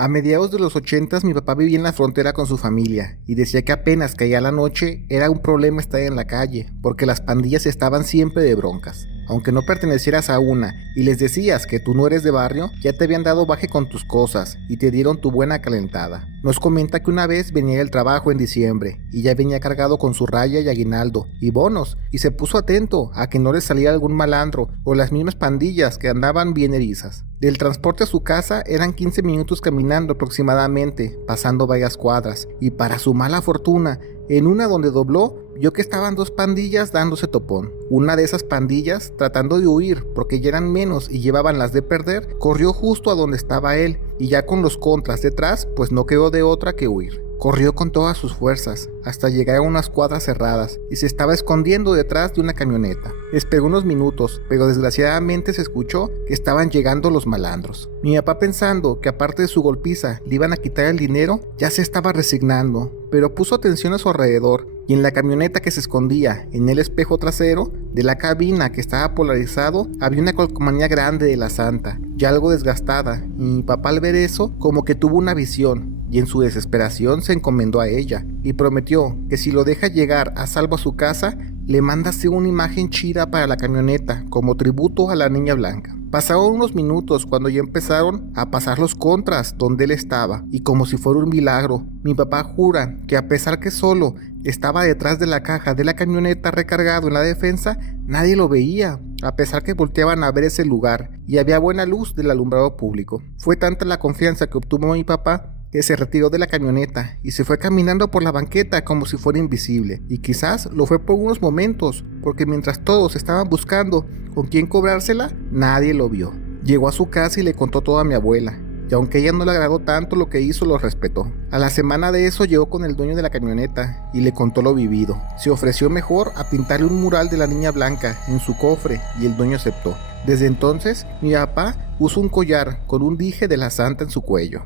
A mediados de los 80 mi papá vivía en la frontera con su familia y decía que apenas caía la noche era un problema estar en la calle porque las pandillas estaban siempre de broncas. Aunque no pertenecieras a una y les decías que tú no eres de barrio, ya te habían dado baje con tus cosas y te dieron tu buena calentada. Nos comenta que una vez venía del trabajo en diciembre y ya venía cargado con su raya y aguinaldo y bonos y se puso atento a que no le saliera algún malandro o las mismas pandillas que andaban bien erizas. Del transporte a su casa eran 15 minutos caminando aproximadamente, pasando varias cuadras, y para su mala fortuna, en una donde dobló, vio que estaban dos pandillas dándose topón. Una de esas pandillas, tratando de huir porque ya eran menos y llevaban las de perder, corrió justo a donde estaba él, y ya con los contras detrás, pues no quedó de otra que huir. Corrió con todas sus fuerzas, hasta llegar a unas cuadras cerradas, y se estaba escondiendo detrás de una camioneta. Esperó unos minutos, pero desgraciadamente se escuchó que estaban llegando los malandros. Mi papá, pensando que aparte de su golpiza le iban a quitar el dinero, ya se estaba resignando, pero puso atención a su alrededor, y en la camioneta que se escondía en el espejo trasero de la cabina que estaba polarizado había una calcomanía grande de la Santa, ya algo desgastada, y mi papá al ver eso como que tuvo una visión, y en su desesperación se encomendó a ella, y prometió que si lo deja llegar a salvo a su casa, le manda hacer una imagen chida para la camioneta, como tributo a la niña blanca. Pasaron unos minutos cuando ya empezaron a pasar los contras donde él estaba, y como si fuera un milagro, mi papá jura que a pesar que solo estaba detrás de la caja de la camioneta recargado en la defensa, nadie lo veía, a pesar que volteaban a ver ese lugar, y había buena luz del alumbrado público. Fue tanta la confianza que obtuvo mi papá, que se retiró de la camioneta y se fue caminando por la banqueta como si fuera invisible, y quizás lo fue por unos momentos, porque mientras todos estaban buscando con quién cobrársela, nadie lo vio. Llegó a su casa y le contó todo a mi abuela, y aunque a ella no le agradó tanto lo que hizo, lo respetó. A la semana de eso llegó con el dueño de la camioneta y le contó lo vivido. Se ofreció mejor a pintarle un mural de la niña blanca en su cofre y el dueño aceptó. Desde entonces, mi papá puso un collar con un dije de la Santa en su cuello.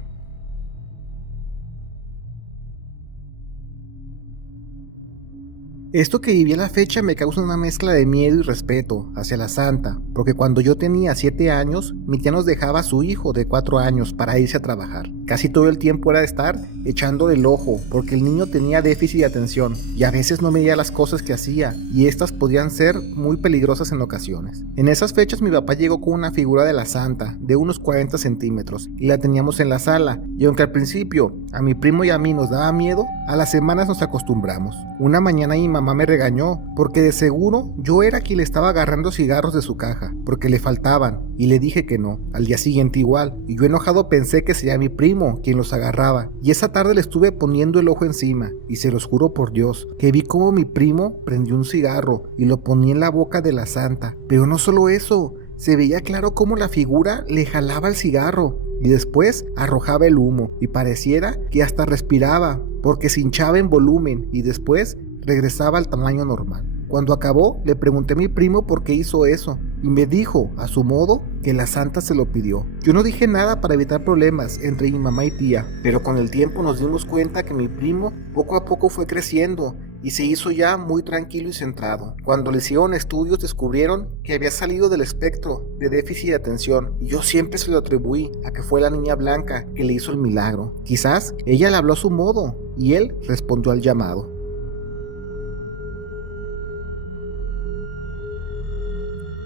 Esto que viví a la fecha me causa una mezcla de miedo y respeto hacia la Santa, porque cuando yo tenía 7 años, mi tía nos dejaba a su hijo de 4 años para irse a trabajar. Casi todo el tiempo era estar echándole el ojo, porque el niño tenía déficit de atención y a veces no medía las cosas que hacía, y estas podían ser muy peligrosas en ocasiones. En esas fechas mi papá llegó con una figura de la Santa de unos 40 centímetros y la teníamos en la sala, y aunque al principio a mi primo y a mí nos daba miedo, a las semanas nos acostumbramos. Una mañana mi mamá me regañó porque de seguro yo era quien le estaba agarrando cigarros de su caja porque le faltaban, y le dije que no. Al día siguiente igual, y yo enojado pensé que sería mi primo quien los agarraba, y esa tarde le estuve poniendo el ojo encima, y se los juro por Dios que vi como mi primo prendió un cigarro y lo ponía en la boca de la Santa. Pero no solo eso, se veía claro cómo la figura le jalaba el cigarro y después arrojaba el humo, y pareciera que hasta respiraba porque se hinchaba en volumen y después regresaba al tamaño normal. Cuando acabó, le pregunté a mi primo por qué hizo eso, y me dijo, a su modo, que la Santa se lo pidió. Yo no dije nada para evitar problemas entre mi mamá y tía, pero con el tiempo nos dimos cuenta que mi primo poco a poco fue creciendo y se hizo ya muy tranquilo y centrado. Cuando le hicieron estudios descubrieron que había salido del espectro de déficit de atención, y yo siempre se lo atribuí a que fue la niña blanca que le hizo el milagro. Quizás ella le habló a su modo y él respondió al llamado.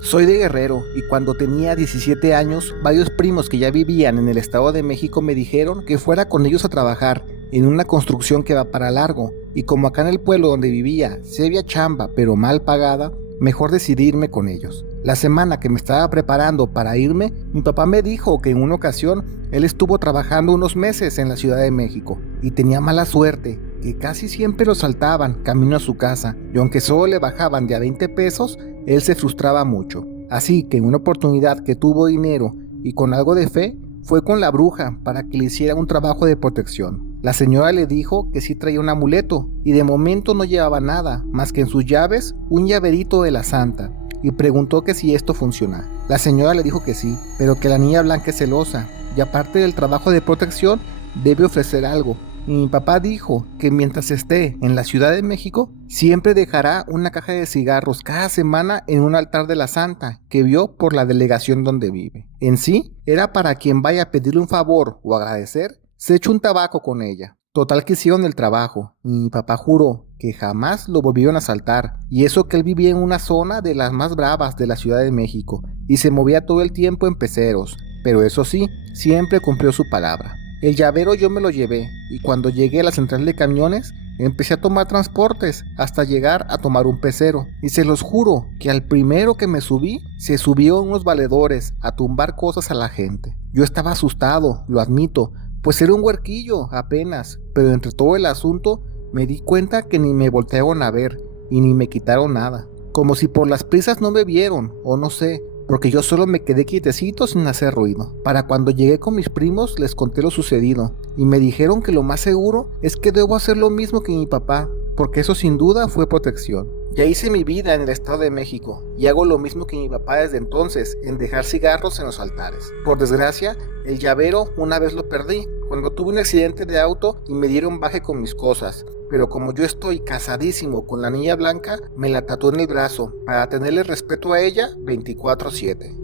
Soy de Guerrero, y cuando tenía 17 años, varios primos que ya vivían en el Estado de México me dijeron que fuera con ellos a trabajar en una construcción que va para largo, y como acá en el pueblo donde vivía sí había chamba pero mal pagada, mejor decidí irme con ellos. La semana que me estaba preparando para irme, mi papá me dijo que en una ocasión él estuvo trabajando unos meses en la Ciudad de México y tenía mala suerte, que casi siempre lo saltaban camino a su casa, y aunque solo le bajaban de a 20 pesos, él se frustraba mucho. Así que en una oportunidad que tuvo dinero y con algo de fe, fue con la bruja para que le hiciera un trabajo de protección. La señora le dijo que sí traía un amuleto, y de momento no llevaba nada más que en sus llaves un llaverito de la Santa, y preguntó que si esto funciona. La señora le dijo que sí, pero que la niña blanca es celosa, y aparte del trabajo de protección, debe ofrecer algo, y mi papá dijo que mientras esté en la Ciudad de México, siempre dejará una caja de cigarros cada semana en un altar de la Santa que vio por la delegación donde vive. En sí, era para quien vaya a pedirle un favor o agradecer, se eche un tabaco con ella. Total que hicieron el trabajo, y mi papá juró que jamás lo volvieron a asaltar, y eso que él vivía en una zona de las más bravas de la Ciudad de México, y se movía todo el tiempo en peceros, pero eso sí, siempre cumplió su palabra. El llavero yo me lo llevé, y cuando llegué a la central de camiones, empecé a tomar transportes hasta llegar a tomar un pecero, y se los juro que al primero que me subí, se subió unos valedores a tumbar cosas a la gente. Yo estaba asustado, lo admito, pues era un huerquillo apenas, pero entre todo el asunto me di cuenta que ni me voltearon a ver y ni me quitaron nada, como si por las prisas no me vieron, o no sé, porque yo solo me quedé quietecito sin hacer ruido. Para cuando llegué con mis primos les conté lo sucedido y me dijeron que lo más seguro es que debo hacer lo mismo que mi papá, porque eso sin duda fue protección. Ya hice mi vida en el Estado de México y hago lo mismo que mi papá desde entonces, en dejar cigarros en los altares. Por desgracia, el llavero una vez lo perdí, cuando tuve un accidente de auto y me dieron baje con mis cosas. Pero como yo estoy casadísimo con la niña blanca, me la tatué en el brazo para tenerle respeto a ella 24/7.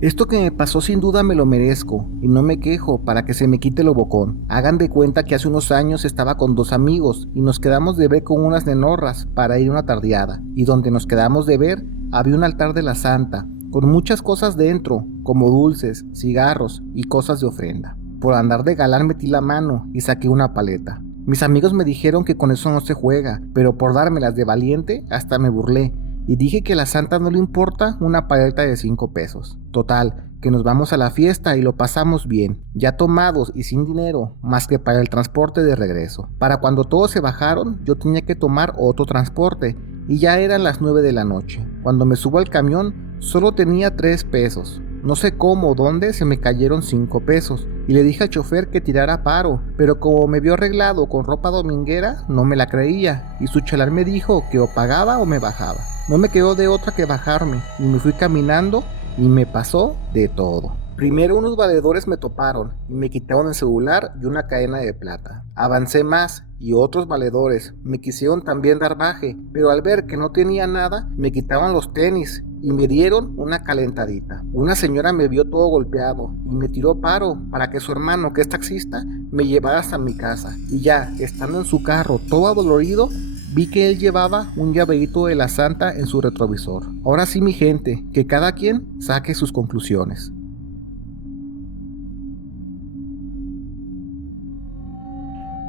Esto que me pasó sin duda me lo merezco, y no me quejo para que se me quite lo bocón. Hagan de cuenta que hace unos años estaba con 2 amigos y nos quedamos de ver con unas nenorras para ir a una tardeada, y donde nos quedamos de ver había un altar de la Santa, con muchas cosas dentro, como dulces, cigarros y cosas de ofrenda. Por andar de galán metí la mano y saqué una paleta. Mis amigos me dijeron que con eso no se juega, pero por dármelas de valiente hasta me burlé y dije que a la Santa no le importa una paleta de 5 pesos. Total, que nos vamos a la fiesta y lo pasamos bien, ya tomados y sin dinero, más que para el transporte de regreso. Para cuando todos se bajaron, yo tenía que tomar otro transporte y ya eran las 9 de la noche. Cuando me subo al camión, solo tenía 3 pesos. No sé cómo o dónde se me cayeron 5 pesos y le dije al chofer que tirara paro, pero como me vio arreglado con ropa dominguera, no me la creía y su chalán me dijo que o pagaba o me bajaba. No me quedó de otra que bajarme y me fui caminando y me pasó de todo. Primero unos valedores me toparon y me quitaron el celular y una cadena de plata. Avancé más y otros valedores me quisieron también dar baje, pero al ver que no tenía nada, me quitaban los tenis y me dieron una calentadita. Una señora me vio todo golpeado y me tiró paro para que su hermano, que es taxista, me llevara hasta mi casa. Y ya, estando en su carro todo adolorido, vi que él llevaba un llaverito de la Santa en su retrovisor. Ahora sí, mi gente, que cada quien saque sus conclusiones.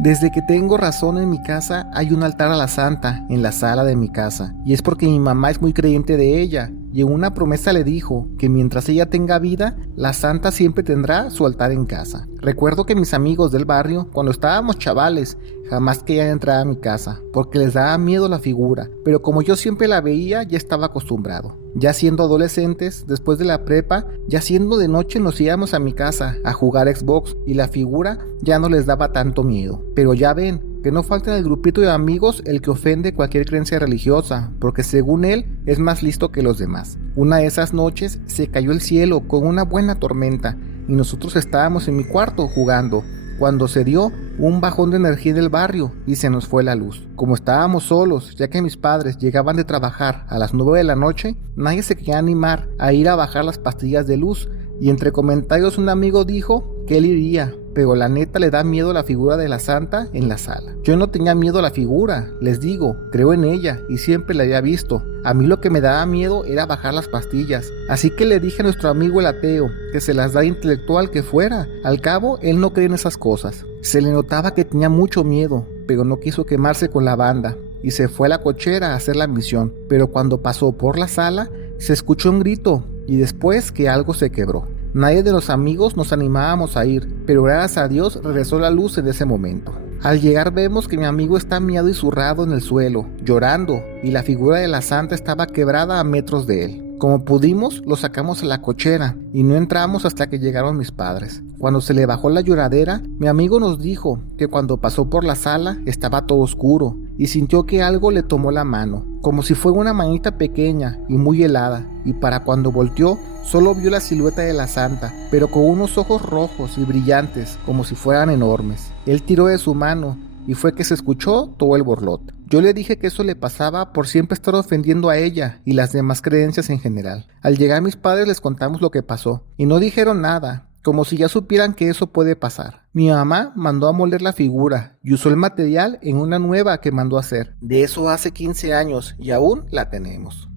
Desde que tengo razón en mi casa hay un altar a la Santa en la sala de mi casa, y es porque mi mamá es muy creyente de ella, y en una promesa le dijo que mientras ella tenga vida, la Santa siempre tendrá su altar en casa. Recuerdo que mis amigos del barrio, cuando estábamos chavales, jamás querían entrar a mi casa, porque les daba miedo la figura, pero como yo siempre la veía, ya estaba acostumbrado. Ya siendo adolescentes, después de la prepa, ya siendo de noche nos íbamos a mi casa a jugar Xbox y la figura ya no les daba tanto miedo. Pero ya ven, que no falta en el grupito de amigos el que ofende cualquier creencia religiosa, porque según él es más listo que los demás. Una de esas noches se cayó el cielo con una buena tormenta y nosotros estábamos en mi cuarto jugando, cuando se dio un bajón de energía en el barrio y se nos fue la luz. Como estábamos solos, ya que mis padres llegaban de trabajar a las 9 de la noche, nadie se quería animar a ir a bajar las pastillas de luz, y entre comentarios un amigo dijo que él iría, pero la neta le da miedo la figura de la Santa en la sala. Yo no tenía miedo a la figura, les digo, creo en ella y siempre la había visto. A mí lo que me daba miedo era bajar las pastillas, así que le dije a nuestro amigo el ateo que se las da intelectual que fuera. Al cabo, él no cree en esas cosas. Se le notaba que tenía mucho miedo, pero no quiso quemarse con la banda y se fue a la cochera a hacer la misión. Pero cuando pasó por la sala, se escuchó un grito y después que algo se quebró. Nadie de los amigos nos animábamos a ir, pero gracias a Dios regresó la luz en ese momento. Al llegar vemos que mi amigo está miado y zurrado en el suelo, llorando, y la figura de la Santa estaba quebrada a metros de él. Como pudimos, lo sacamos a la cochera y no entramos hasta que llegaron mis padres. Cuando se le bajó la lloradera, mi amigo nos dijo que cuando pasó por la sala estaba todo oscuro y sintió que algo le tomó la mano, como si fuera una manita pequeña y muy helada, y para cuando volteó, solo vio la silueta de la santa, pero con unos ojos rojos y brillantes, como si fueran enormes. Él tiró de su mano, y fue que se escuchó todo el borlote. Yo le dije que eso le pasaba por siempre estar ofendiendo a ella y las demás creencias en general. Al llegar mis padres les contamos lo que pasó, y no dijeron nada, como si ya supieran que eso puede pasar. Mi mamá mandó a moler la figura y usó el material en una nueva que mandó hacer. De eso hace 15 años y aún la tenemos.